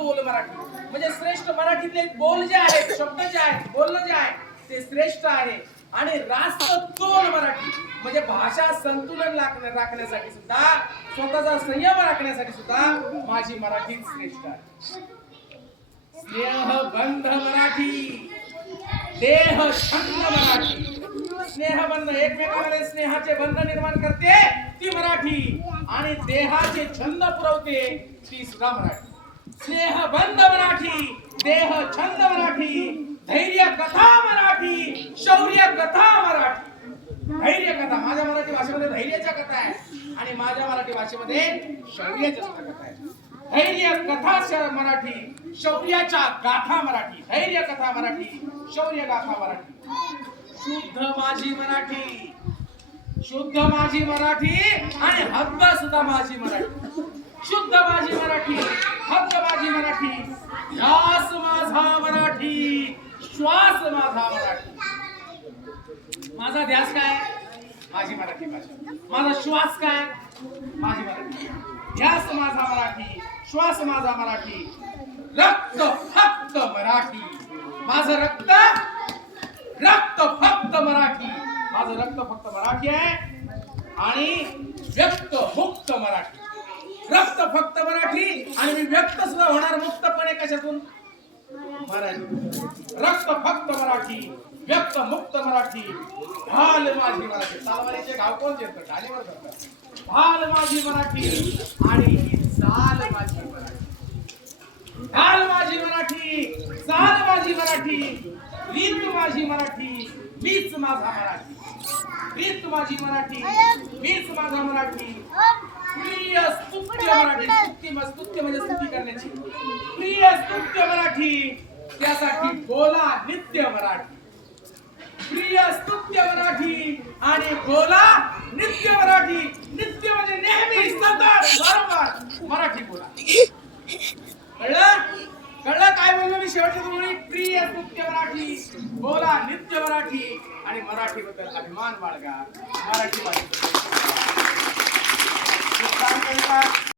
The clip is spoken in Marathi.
तोल मराठी म्हणजे श्रेष्ठ मराठीतले बोल जे आहेत, शब्द जे आहेत, बोलणं जे आहे ते श्रेष्ठ आहे. आणि रास्त तोल मराठी म्हणजे भाषा संतुलन राखण्यासाठी सुद्धा, स्वतःचा संयम राखण्यासाठी सुद्धा माझी मराठी श्रेष्ठ आहे. स्नेहबंध मराठी, देह छंद मराठी. स्नेहबंध, एकमेकांमध्ये स्नेहाचे बंध निर्माण करते ती मराठी, आणि देहाचे छंद पुरवते ती सुद्धा मराठी. स्नेहबंध मराठी, देह छंद मराठी, धैर्य कथा मराठी, शौर्य कथा मराठी. धैर्य कथा माझ्या मराठी भाषेमध्ये धैर्याच्या कथा आहे, आणि माझ्या मराठी भाषेमध्ये शौर्याच्या कथा आहे. धैर्य कथा मराठी, शौर्याच्या गाथा मराठी. धैर्य कथा मराठी, शौर्य गाथा मराठी. शुद्ध माझी मराठी, शुद्ध माझी मराठी, आणि हक्क सुद्धा माझी मराठी. शुद्ध माझी मराठी, हक्क माझी मराठी, ध्यास माझा मराठी, श्वास माझा मराठी. माझा ध्यास काय? माझी मराठी भाषा. माझा श्वास काय? माझी मराठी. ध्यास माझा मराठी, श्वास माझा मराठी, रक्त फक्त मराठी. माझं रक्त, रक्त फक्त मराठी. माझं रक्त फक्त मराठी आहे, आणि व्यक्त मुक्त मराठी. रक्त फक्त मराठी, आणि मी व्यक्त सुद्धा होणार मुक्तपणे. कशातून? मराठी. रक्त फक्त मराठी, व्यक्त मुक्त मराठी. ढाल माझी मराठी. तलवारीचे घाव कोण देतं? ढालीवर करतात. ढाल माझी मराठी, आणि चाल माझी मराठी. ढाल माझी मराठी, चाल माझी मराठी, रीत माझी मराठी, मीच माझा मराठी. रीत माझी मराठी, मीच माझा मराठी. प्रिय स्तुत्य मराठी. स्तुत्य म्हणजे स्तुती करण्याची. प्रिय स्तुत्य मराठी, त्यासाठी बोला नित्य मराठी. प्रिय स्तुत्य मराठी, आणि बोला नित्य मराठी. नित्य म्हणजे नेहमी, सतत, वारंवार मराठी बोला. कळलं? कळलं काय बोललो मी शेवटच्या दोन? प्रिय स्तुत्य मराठी, बोला नित्य मराठी, आणि मराठी बद्दल अभिमान बाळगा. मराठी भाषेत